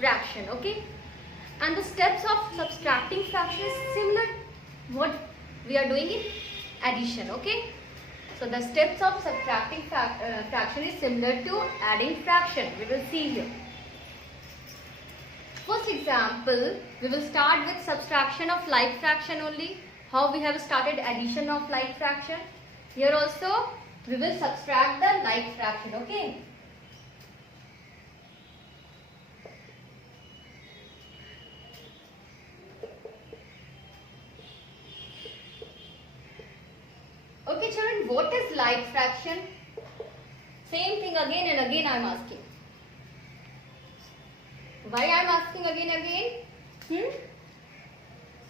fraction. Okay, and the steps of subtracting fraction is similar what we are doing in addition. Okay, so the steps of subtracting fraction is similar to adding fraction. We will see here. First example, we will start with subtraction of like fraction only. How we have started addition of like fraction. Here also we will subtract the like fraction. Okay. Okay children, what is like fraction? Same thing again and again I am asking. Why I am asking again?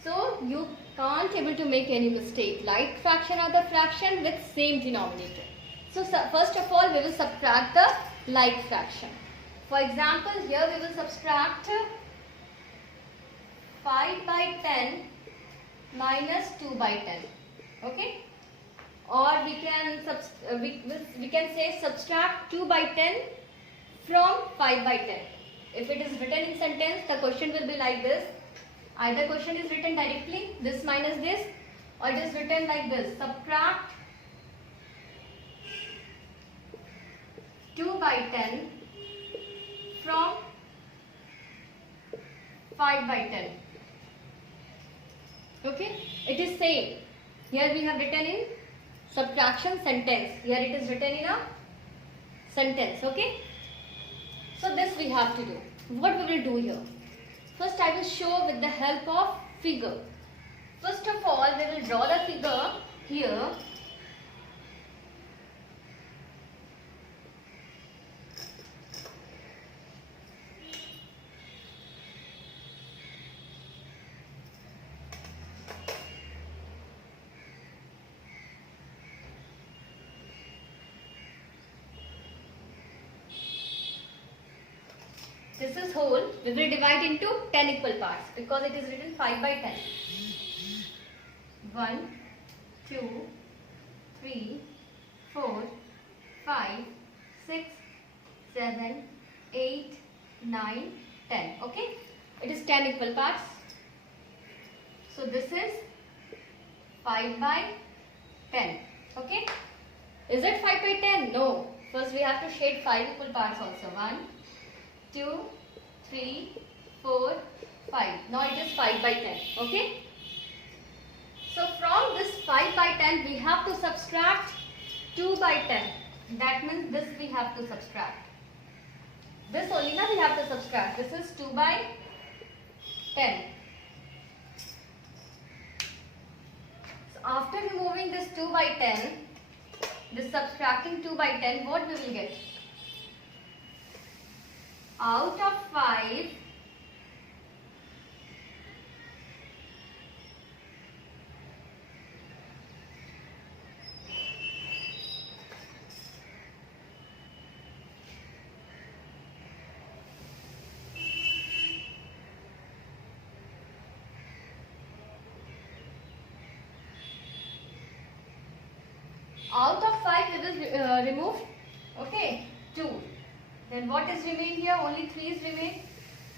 So you can't able to make any mistake. Like fraction are the fraction with same denominator. So first of all we will subtract the like fraction. For example, here we will subtract 5 by 10 minus 2 by 10. Okay? Or we can say subtract 2 by 10 from 5 by 10. If it is written in sentence, the question will be like this. Either question is written directly, this minus this, or it is written like this. Subtract 2 by 10 from 5 by 10. Okay? It is same. Here we have written in subtraction sentence. Here it is written in a sentence. Okay? So this we have to do. What we will do here? First I will show with the help of figure. First of all we will draw the figure here. This is whole. We will divide into 10 equal parts because it is written 5 by 10. 1, 2, 3, 4, 5, 6, 7, 8, 9, 10. Okay? It is 10 equal parts. So this is 5 by 10. Okay? Is it 5 by 10? No. First we have to shade 5 equal parts also. 1, 2, 3, 4, 5. Now it is 5 by 10. Okay? So from this 5 by 10 we have to subtract 2 by 10. That means this we have to subtract. This only we have to subtract. This is 2 by 10. So after removing this 2 by 10, this subtracting 2 by 10, what we will get? Out of 5, we will remove, okay, 2. Then what is remain here? Only 3 is remain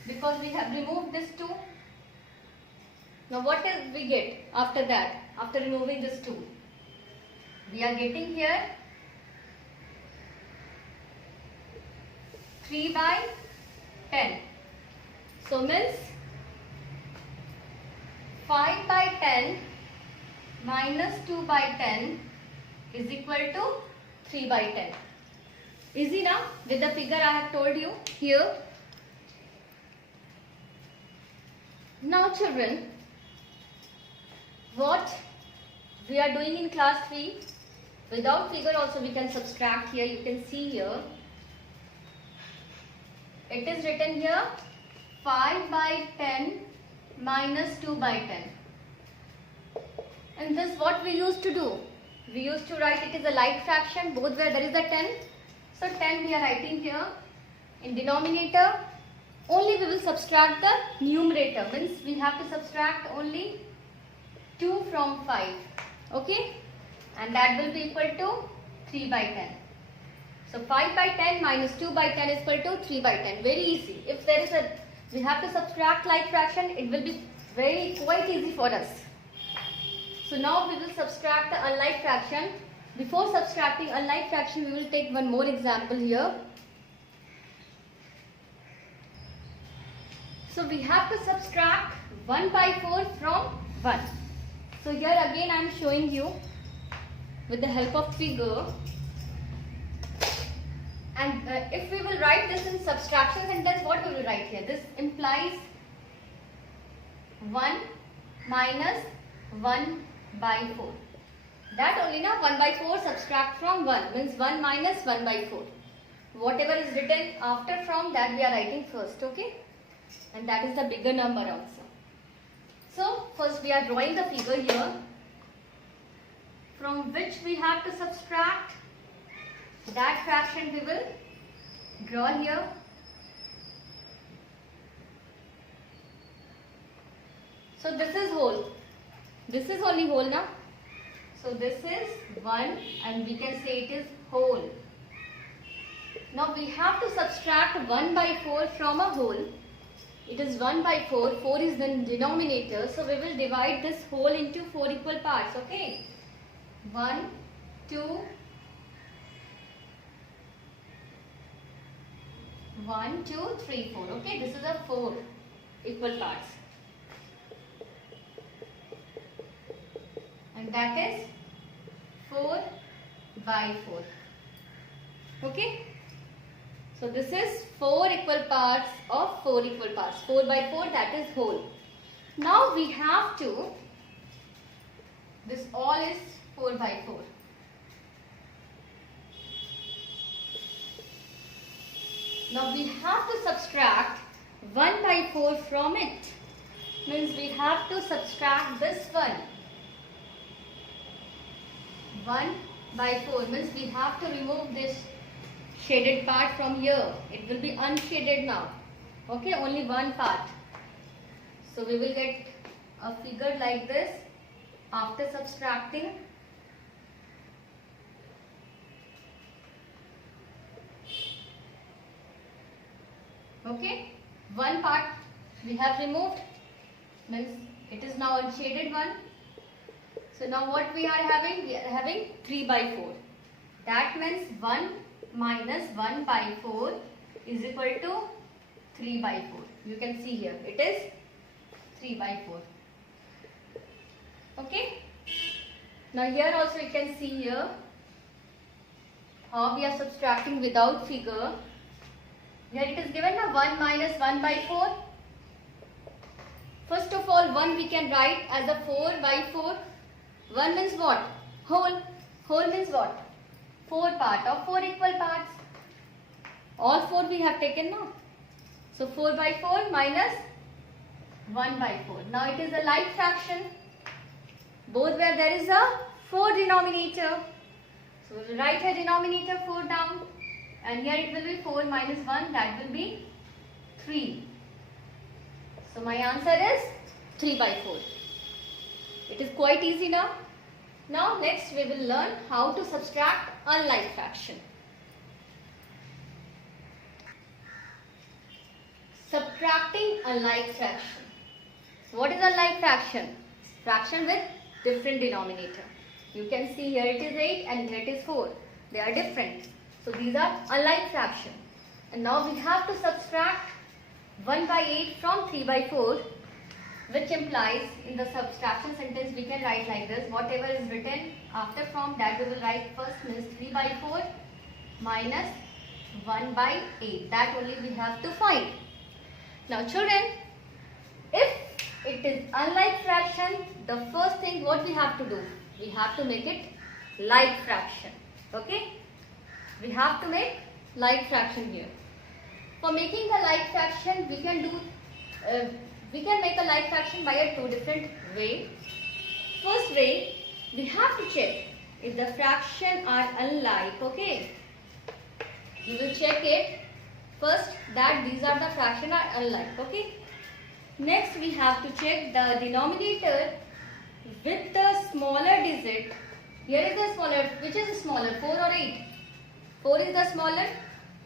because we have removed this 2. Now what is we get after that? After removing this 2, we are getting here 3 by 10. So means 5 by 10 minus 2 by 10 is equal to 3 by 10. Easy now with the figure I have told you here. Now children, what we are doing in class 3, without figure also we can subtract here. You can see here. It is written here 5 by 10 minus 2 by 10. And this what we used to do. We used to write it is a like fraction, both where there is a 10. So 10 we are writing here. In denominator, only we will subtract the numerator. Means we have to subtract only 2 from 5. Okay? And that will be equal to 3 by 10. So 5 by 10 minus 2 by 10 is equal to 3 by 10. Very easy. If there is a We have to subtract like fraction. It will be quite easy for us. So now we will subtract the unlike fraction. Before subtracting unlike fraction, we will take one more example here. So we have to subtract 1 by 4 from 1. So here again I am showing you with the help of figure. And if we will write this in subtraction sentence, what we will write here? This implies 1 minus 1 by 4. That only now 1 by 4 subtract from 1 means 1 minus 1 by 4. Whatever is written after from that we are writing first, okay? And that is the bigger number also. So first we are drawing the figure here from which we have to subtract. That fraction we will draw here. So this is whole. This is only whole now. So this is 1 and we can say it is whole. Now we have to subtract 1 by 4 from a whole. It is 1 by 4. 4 is the denominator. So we will divide this whole into 4 equal parts. Okay. 1, 2, 1, 2, 3, 4. Okay. This is a 4 equal parts. And that is 4 by 4. Okay. So this is 4 equal parts of 4 equal parts. 4 by 4, that is whole. Now we have to, this all is 4 by 4. Now we have to subtract 1 by 4 from it. Means we have to subtract this one. 1 by 4 means we have to remove this shaded part from here. It will be unshaded now. Okay, only one part. So we will get a figure like this after subtracting. Okay, one part we have removed means it is now unshaded one. So now what we are having? We are having 3 by 4. That means 1 minus 1 by 4 is equal to 3 by 4. You can see here it is 3 by 4. Okay. Now here also you can see here how we are subtracting without figure. Here it is given now 1 minus 1 by 4. First of all 1 we can write as a 4 by 4. 1 means what? Whole. Whole means what? 4 part of 4 equal parts. All 4 we have taken now. So 4 by 4 minus 1 by 4. Now it is a like fraction. Both where there is a 4 denominator. So we will write here denominator 4 down. And here it will be 4 minus 1. That will be 3. So my answer is 3 by 4. It is quite easy now. Now next we will learn how to subtract unlike fraction. Subtracting unlike fraction. What is unlike fraction? Fraction with different denominator. You can see here it is 8 and here it is 4. They are different. So these are unlike fraction. And now we have to subtract 1 by 8 from 3 by 4. Which implies in the subtraction sentence we can write like this. Whatever is written after from that we will write first means 3 by 4 minus 1 by 8. That only we have to find. Now children, if it is unlike fraction, the first thing what we have to do? We have to make it like fraction. Okay? We have to make like fraction here. For making the like fraction we can do we can make a like fraction by a two different way. First way, we have to check if the fraction are unlike. Okay, you will check it first that these are the fraction are unlike. Okay, next we have to check the denominator with the smaller digit. Here is the smaller. Which is the smaller, 4 or 8? 4 is the smaller.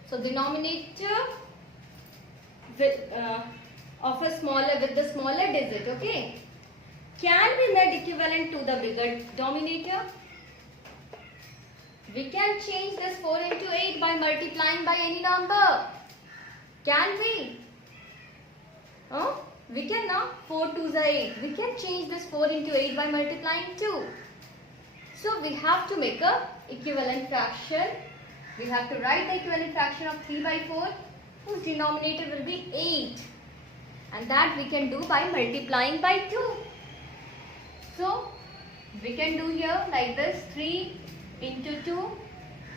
So denominator with of a smaller with the smaller digit, okay, can be made equivalent to the bigger denominator. We can change this 4 into 8 by multiplying by any number. Can we? We can now. 4 2s are 8. We can change this 4 into 8 by multiplying 2. So we have to make a equivalent fraction. We have to write the equivalent fraction of 3 by 4 whose denominator will be 8. And that we can do by multiplying by 2. So we can do here like this, 3 into 2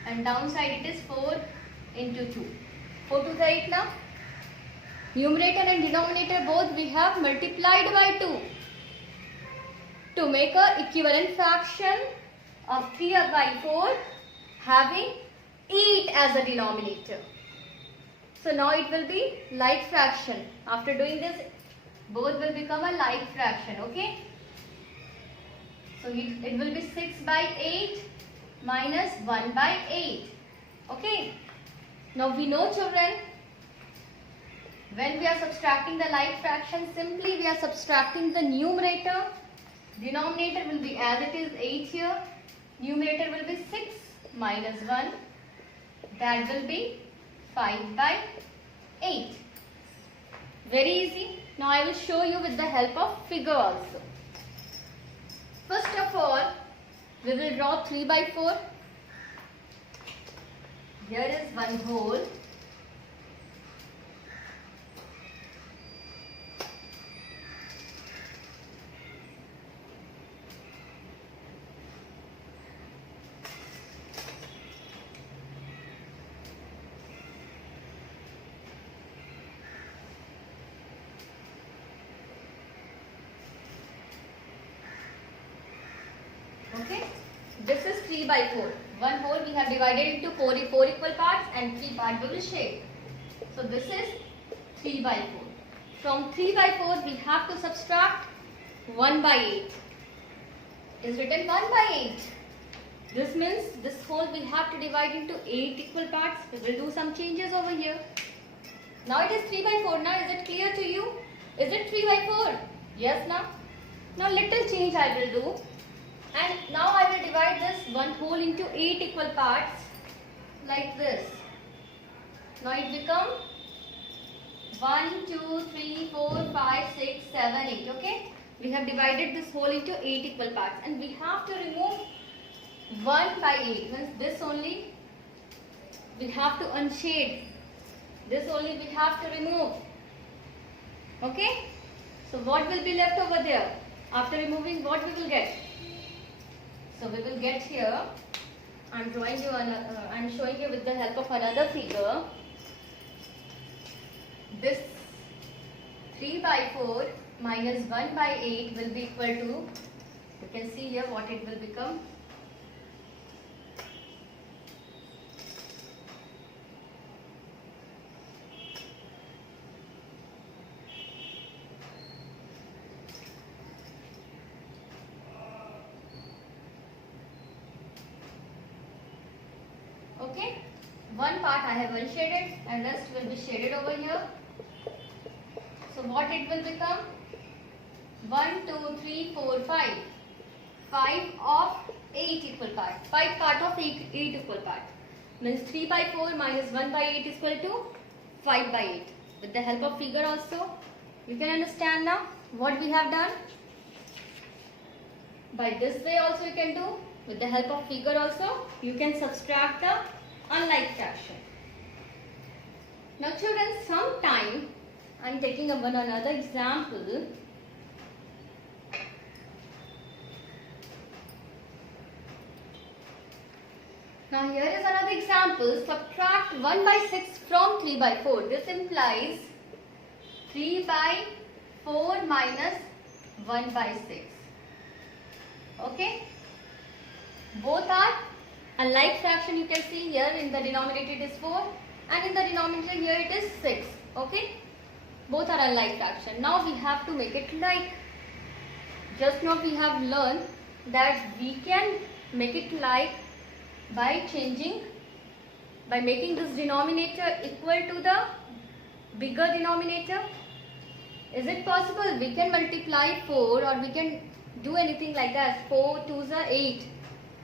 and downside it is 4 into 2. 4 to the 8 now. Numerator and denominator both we have multiplied by 2 to make a equivalent fraction of 3 by 4 having 8 as a denominator. So now it will be like fraction. After doing this, both will become a like fraction, okay? So it will be 6 by 8 minus 1 by 8. Okay. Now we know, children, when we are subtracting the like fraction, simply we are subtracting the numerator. Denominator will be as it is 8 here. Numerator will be 6 minus 1. That will be 5 by 8. Very easy. Now I will show you with the help of figure also. First of all, we will draw 3 by 4. Here is one hole. Okay, this is 3 by 4. One hole we have divided into 4 equal parts and 3 parts we will shade. So this is 3 by 4. From 3 by 4 we have to subtract 1 by 8. It is written 1 by 8. This means this hole we have to divide into 8 equal parts. We will do some changes over here. Now it is 3 by 4. Now is it clear to you? Is it 3 by 4? Yes, now? Now little change I will do. And now I will divide this one whole into 8 equal parts like this. Now it becomes 1, 2, 3, 4, 5, 6, 7, 8. Okay? We have divided this whole into 8 equal parts and we have to remove 1 by 8. Means this only we have to unshade. This only we have to remove. Okay? So what will be left over there? After removing, what we will get? So we will get here. I'm showing you with the help of another figure. This 3 by 4 minus 1 by 8 will be equal to, you can see here what it will become. Okay, one part I have unshaded and rest will be shaded over here. So what it will become? 1, 2, 3, 4, 5. 5 of 8 equal parts. 5 part of 8 equal parts. Means 3 by 4 minus 1 by 8 is equal to 5 by 8. With the help of figure also, you can understand now what we have done. By this way also you can do. With the help of figure also, you can subtract the unlike fraction. Now children, sometime I am taking another example. Now here is another example. Subtract 1 by 6 from 3 by 4. This implies 3 by 4 minus 1 by 6. Okay. Both are unlike fraction. You can see here in the denominator it is 4 and in the denominator here it is 6. Okay. Both are unlike fraction. Now we have to make it like. Just now we have learned that we can make it like by making this denominator equal to the bigger denominator Is it possible we can multiply 4 or we can do anything like that? 4 2s are 8.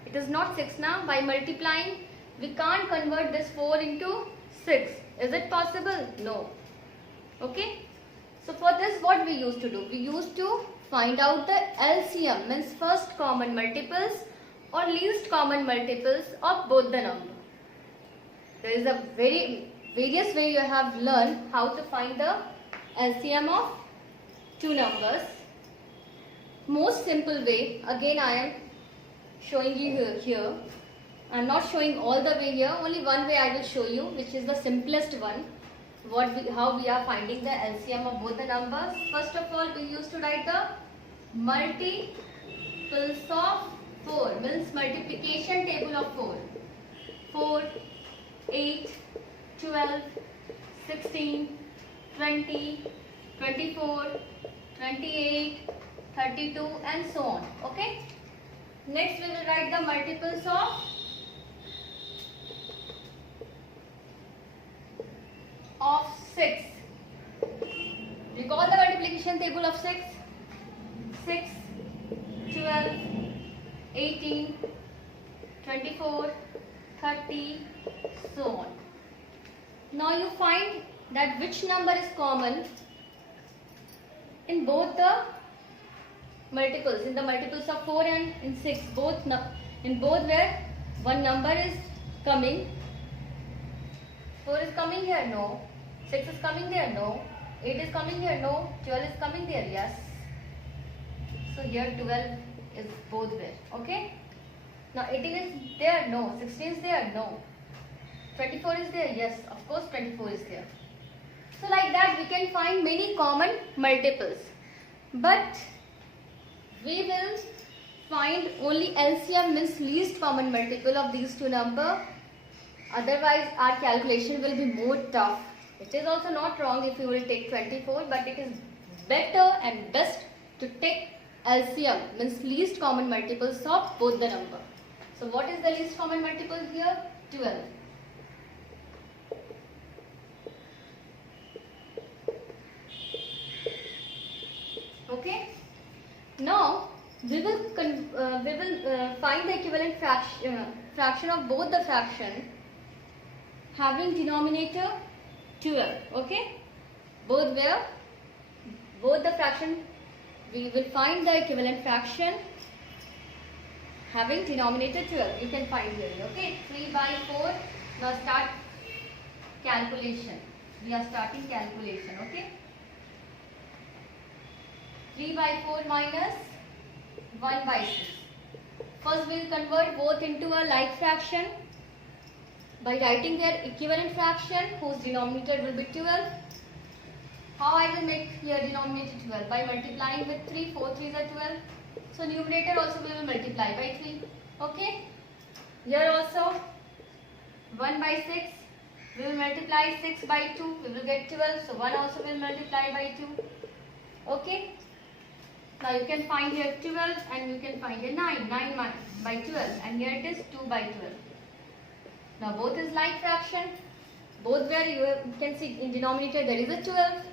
It is not 6 now. By multiplying, we can't convert this 4 into 6. Is it possible? No. Okay. So for this, what we used to do? We used to find out the LCM, means first common multiples or least common multiples of both the number. There is a various way you have learned how to find the LCM of two numbers. Most simple way, again I am showing you here. I am not showing all the way here, only one way I will show you, which is the simplest one. How we are finding the LCM of both the numbers. First of all, we used to write the multiples of 4, means multiplication table of 4. 4, 8, 12, 16, 20, 24, 28, 32 and so on. Okay. Next we will write the multiples of 6. Recall the multiplication table of 6. 6, 12, 18, 24, 30, so on. Now you find that which number is common in both the multiples, in the multiples of 4 and in 6, in both where one number is coming. 4 is coming here, no. 6 is coming there, no. 8 is coming here, no. 12 is coming there, yes. So here 12 is both there, okay. Now 18 is there, no. 16 is there, no. 24 is there, yes, of course 24 is there. So like that we can find many common multiples. But we will find only LCM, means least common multiple of these two numbers. Otherwise our calculation will be more tough. It is also not wrong if you will take 24, but it is better and best to take LCM, means least common multiples of both the number. So what is the least common multiple here? 12. Okay. Now we will find the equivalent fraction of both the fraction having denominator 12. Okay. Both the fraction, we will find the equivalent fraction having denominator 12. You can find here. Okay. 3 by 4. Now start calculation. We are starting calculation. Okay. 3 by 4 minus 1 by 6. First we will convert both into a like fraction by writing their equivalent fraction whose denominator will be 12. How I will make here denominator 12? By multiplying with 3. 4 3s are 12. So numerator also we will multiply by 3. Okay. Here also 1 by 6. We will multiply 6 by 2. We will get 12. So 1 also will multiply by 2. Okay. Now you can find here 12 and you can find here 9. 9 by 12 and here it is 2 by 12. Now both is like fraction. Both where you can see in denominator there is a 12.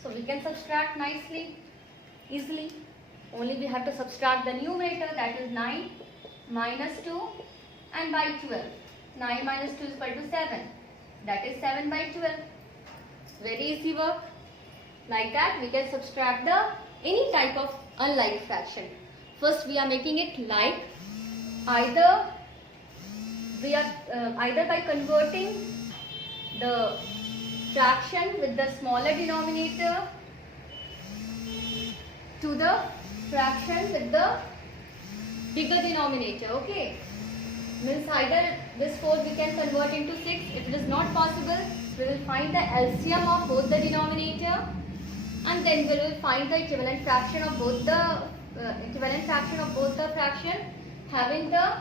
So we can subtract nicely, easily. Only we have to subtract the numerator, that is 9 minus 2 and by 12. 9 minus 2 is equal to 7. That is 7 by 12. Very easy work. Like that we can subtract the any type of unlike fraction. First we are making it like, either by converting the fraction with the smaller denominator to the fraction with the bigger denominator. Okay. Means either this 4 we can convert into 6. If it is not possible, we will find the LCM of both the denominator and then we will find the equivalent fraction of both the fraction having the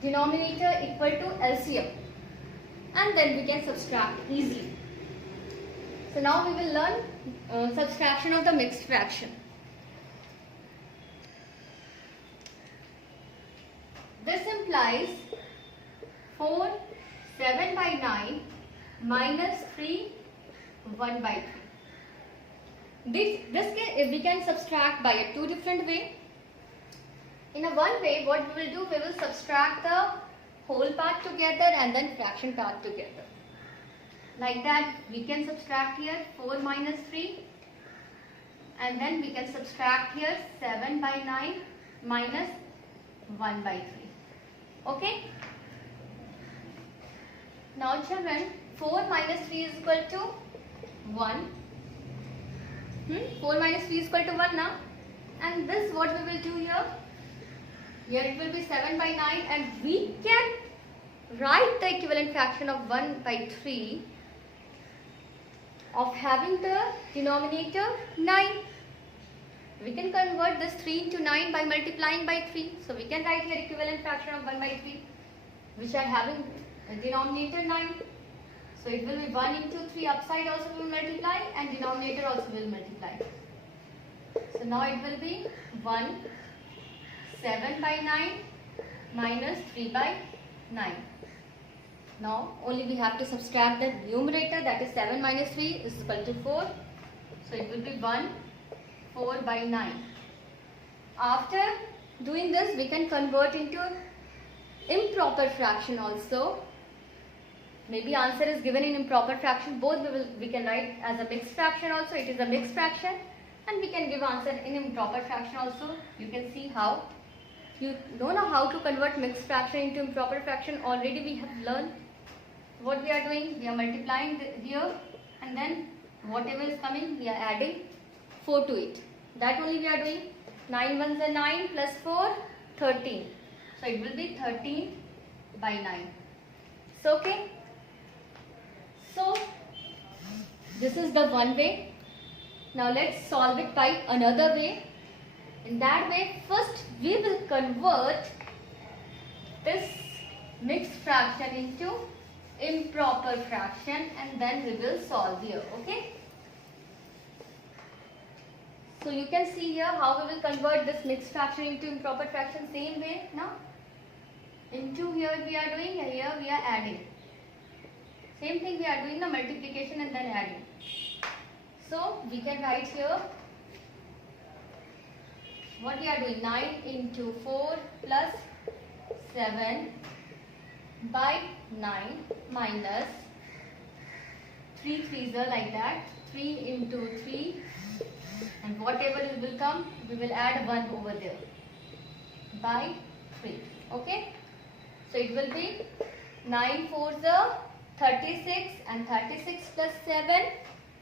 denominator equal to LCM, and then we can subtract easily. So now we will learn subtraction of the mixed fraction. This implies 4 7 by 9 minus 3 1 by 3. we can subtract by a two different way. In a one way, what we will do, we will subtract the whole part together and then fraction part together. Like that, we can subtract here 4 minus 3, and then we can subtract here 7 by 9 minus 1 by 3. Okay? Now children, 4 minus 3 is equal to 1. 4 minus 3 is equal to 1 now. And this what we will do here? Here it will be 7 by 9, and we can write the equivalent fraction of 1 by 3 of having the denominator 9. We can convert this 3 into 9 by multiplying by 3. So we can write here equivalent fraction of 1 by 3, which are having the denominator 9. So it will be 1 into 3, upside also will multiply and denominator also will multiply. So now it will be 1, 7 by 9 minus 3 by 9. Now only we have to subtract the numerator, that is 7 minus 3 is equal to 4. So it will be 1, 4 by 9. After doing this, we can convert into improper fraction also. Maybe answer is given in improper fraction. Both we can write as a mixed fraction also. It is a mixed fraction, and we can give answer in improper fraction also. You can see how. You don't know how to convert mixed fraction into improper fraction. Already we have learned what we are doing. We are multiplying here, and then whatever is coming, we are adding 4 to it. That only we are doing. 9 ones are 9 plus 4, 13. So it will be 13 by 9. So okay. So this is the one way. Now let's solve it by another way. In that way, first we will convert this mixed fraction into improper fraction, and then we will solve here. Okay. So you can see here how we will convert this mixed fraction into improper fraction. Same way now. Into here we are doing, here we are adding. Same thing we are doing the multiplication and then adding. So we can write here what we are doing, 9 into 4 plus 7 by 9 minus 3 3s are like that, 3 into 3, and whatever it will come, we will add 1 over there by 3. Okay. So it will be 9 4s are 36, and 36 plus 7,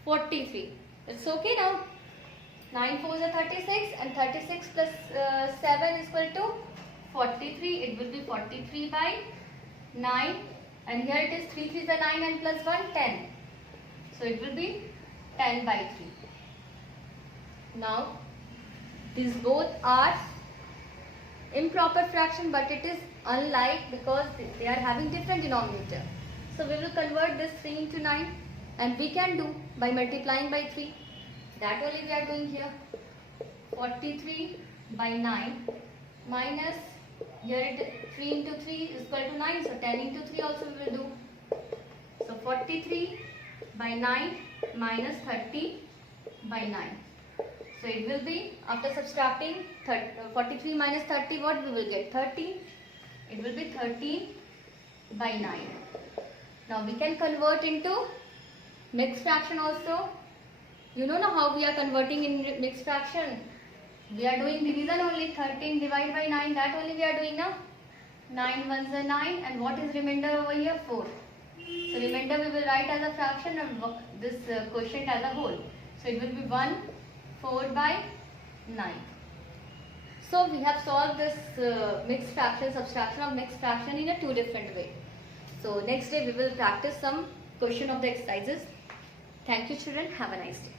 43. It's okay now. 9 4s are 36, and 36 plus 7 is equal to 43. It will be 43 by 9, and here it is 3 3s are 9 and plus 1, 10. So it will be 10 by 3. Now these both are improper fraction, but it is unlike because they are having different denominator. So we will convert this 3 into 9, and we can do by multiplying by 3. That only we are doing here. 43 by 9 minus, here it 3 into 3 is equal to 9. So 10 into 3 also we will do. So 43 by 9 minus 30 by 9. So it will be, after subtracting 43 minus 30, what we will get? 13. It will be 13 by 9. Now we can convert into mixed fraction also. You know now how we are converting in mixed fraction. We are doing division only. 13 divided by 9, that only we are doing now. 9 ones are 9, and what is remainder over here? 4. So remainder we will write as a fraction and this quotient as a whole. So it will be 1 4 by 9. So we have solved this mixed fraction, subtraction of mixed fraction in a two different way. So next day we will practice some question of the exercises. Thank you children. Have a nice day.